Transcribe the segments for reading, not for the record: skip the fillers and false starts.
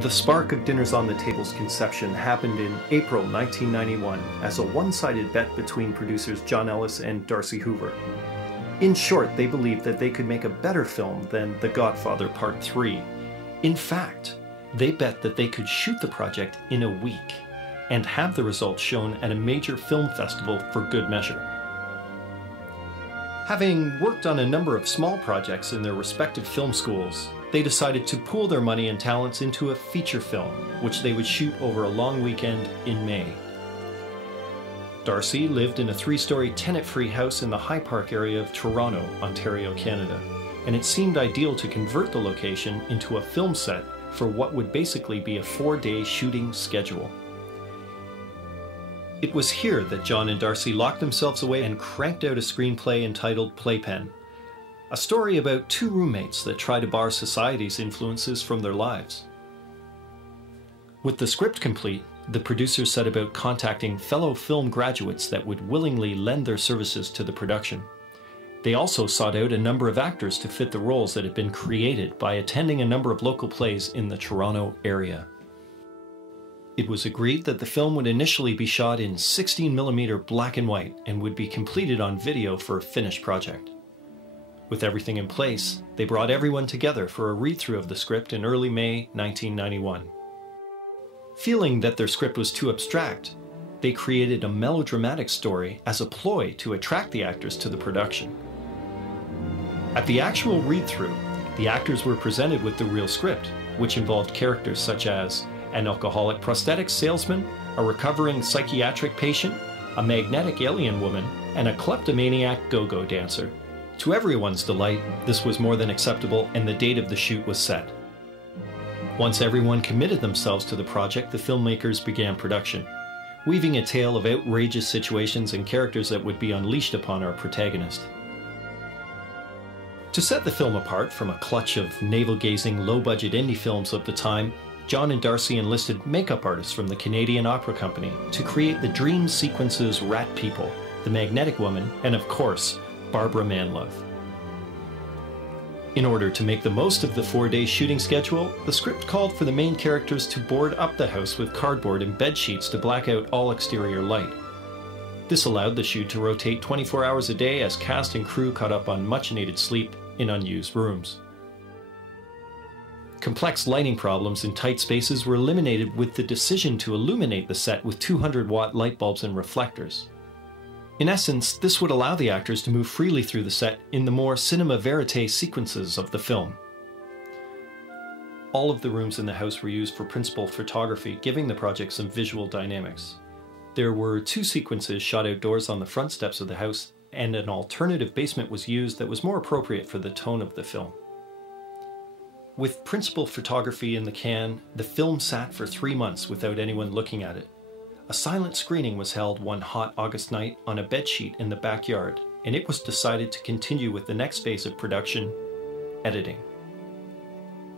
The spark of Dinners on the Table's conception happened in April 1991 as a one-sided bet between producers John Ellis and Darcy Hoover. In short, they believed that they could make a better film than The Godfather Part 3. In fact, they bet that they could shoot the project in a week and have the results shown at a major film festival for good measure. Having worked on a number of small projects in their respective film schools, they decided to pool their money and talents into a feature film, which they would shoot over a long weekend in May. Darcy lived in a 3-story tenant-free house in the High Park area of Toronto, Ontario, Canada, and it seemed ideal to convert the location into a film set for what would basically be a 4-day shooting schedule. It was here that John and Darcy locked themselves away and cranked out a screenplay entitled Playpen, a story about 2 roommates that try to bar society's influences from their lives. With the script complete, the producers set about contacting fellow film graduates that would willingly lend their services to the production. They also sought out a number of actors to fit the roles that had been created by attending a number of local plays in the Toronto area. It was agreed that the film would initially be shot in 16mm black and white and would be completed on video for a finished project. With everything in place, they brought everyone together for a read-through of the script in early May 1991. Feeling that their script was too abstract, they created a melodramatic story as a ploy to attract the actors to the production. At the actual read-through, the actors were presented with the real script, which involved characters such as an alcoholic prosthetics salesman, a recovering psychiatric patient, a magnetic alien woman, and a kleptomaniac go-go dancer. To everyone's delight, this was more than acceptable and the date of the shoot was set. Once everyone committed themselves to the project, the filmmakers began production, weaving a tale of outrageous situations and characters that would be unleashed upon our protagonist. To set the film apart from a clutch of navel-gazing, low-budget indie films of the time, John and Darcy enlisted makeup artists from the Canadian Opera Company to create the dream sequences Rat People, the Magnetic Woman, and of course, Barbara Manlove. In order to make the most of the 4-day shooting schedule, the script called for the main characters to board up the house with cardboard and bed sheets to black out all exterior light. This allowed the shoot to rotate 24 hours a day as cast and crew caught up on much-needed sleep in unused rooms. Complex lighting problems in tight spaces were eliminated with the decision to illuminate the set with 200-watt light bulbs and reflectors. In essence, this would allow the actors to move freely through the set in the more cinema verite sequences of the film. All of the rooms in the house were used for principal photography, giving the project some visual dynamics. There were 2 sequences shot outdoors on the front steps of the house, and an alternative basement was used that was more appropriate for the tone of the film. With principal photography in the can, the film sat for 3 months without anyone looking at it. A silent screening was held one hot August night on a bedsheet in the backyard, and it was decided to continue with the next phase of production, editing.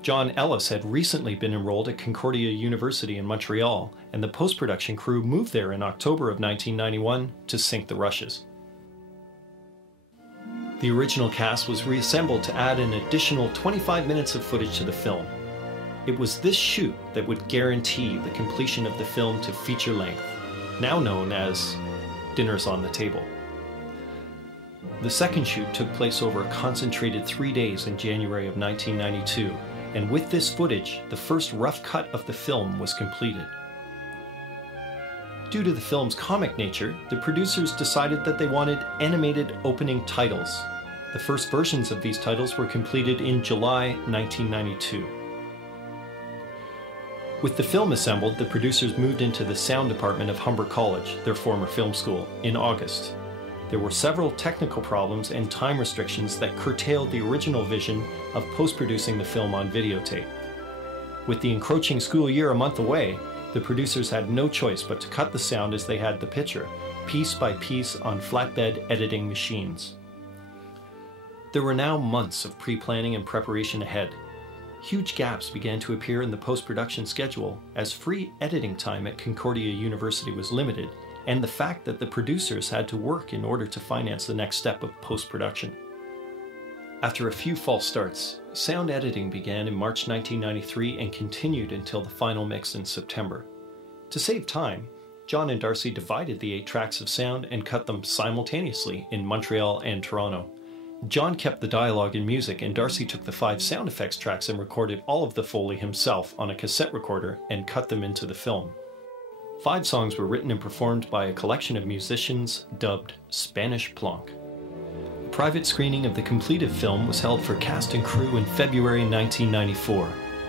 John Ellis had recently been enrolled at Concordia University in Montreal, and the post-production crew moved there in October of 1991 to sink the rushes. The original cast was reassembled to add an additional 25 minutes of footage to the film. It was this shoot that would guarantee the completion of the film to feature length, now known as Dinners on the Table. The second shoot took place over a concentrated 3 days in January of 1992, and with this footage, the first rough cut of the film was completed. Due to the film's comic nature, the producers decided that they wanted animated opening titles. The first versions of these titles were completed in July 1992. With the film assembled, the producers moved into the sound department of Humber College, their former film school, in August. There were several technical problems and time restrictions that curtailed the original vision of post-producing the film on videotape. With the encroaching school year a month away, the producers had no choice but to cut the sound as they had the picture, piece by piece on flatbed editing machines. There were now months of pre-planning and preparation ahead. Huge gaps began to appear in the post-production schedule as free editing time at Concordia University was limited, and the fact that the producers had to work in order to finance the next step of post-production. After a few false starts, sound editing began in March 1993 and continued until the final mix in September. To save time, John and Darcy divided the 8 tracks of sound and cut them simultaneously in Montreal and Toronto. John kept the dialogue and music, and Darcy took the 5 sound effects tracks and recorded all of the Foley himself on a cassette recorder and cut them into the film. 5 songs were written and performed by a collection of musicians dubbed Spanish Plonk. A private screening of the completed film was held for cast and crew in February 1994,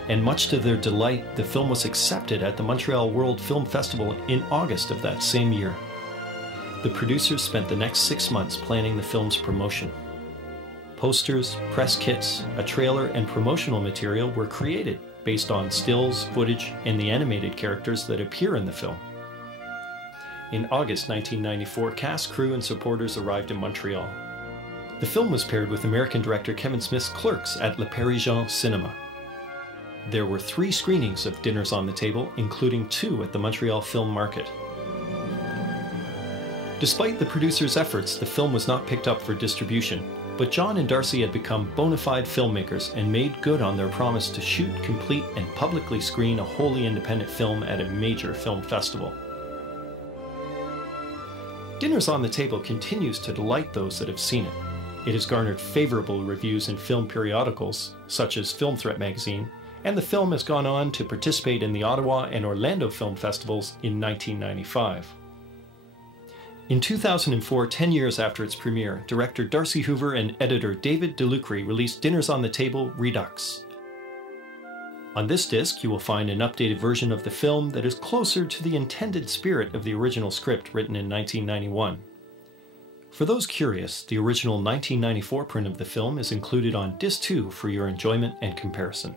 and much to their delight, the film was accepted at the Montreal World Film Festival in August of that same year. The producers spent the next 6 months planning the film's promotion. Posters, press kits, a trailer, and promotional material were created based on stills, footage, and the animated characters that appear in the film. In August 1994, cast, crew, and supporters arrived in Montreal. The film was paired with American director Kevin Smith's Clerks at Le Parisien Cinema. There were 3 screenings of Dinners on the Table, including 2 at the Montreal Film Market. Despite the producers' efforts, the film was not picked up for distribution, but John and Darcy had become bona fide filmmakers and made good on their promise to shoot, complete, and publicly screen a wholly independent film at a major film festival. Dinners on the Table continues to delight those that have seen it. It has garnered favorable reviews in film periodicals, such as Film Threat magazine, and the film has gone on to participate in the Ottawa and Orlando Film Festivals in 1995. In 2004, 10 years after its premiere, director Darcy Hoover and editor David DeLucre released Dinners on the Table Redux. On this disc, you will find an updated version of the film that is closer to the intended spirit of the original script written in 1991. For those curious, the original 1994 print of the film is included on disc 2 for your enjoyment and comparison.